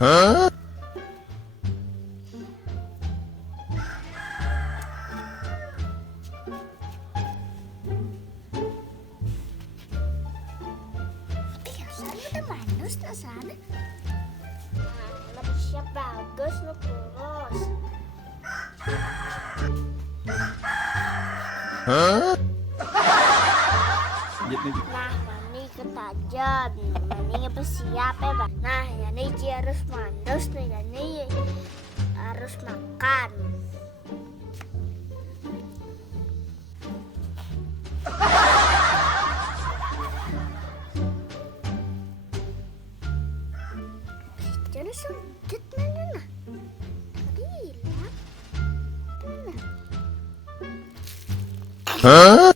Hah? Sana udah manus na sana. Lebih siap bagus no kurus. Hah? Nah, mani ketajan, mani ngepesiap ya bang. Nah, yani harus manus nih, yani harus makan. Jadi sempit mana nah? Hilang. Hah?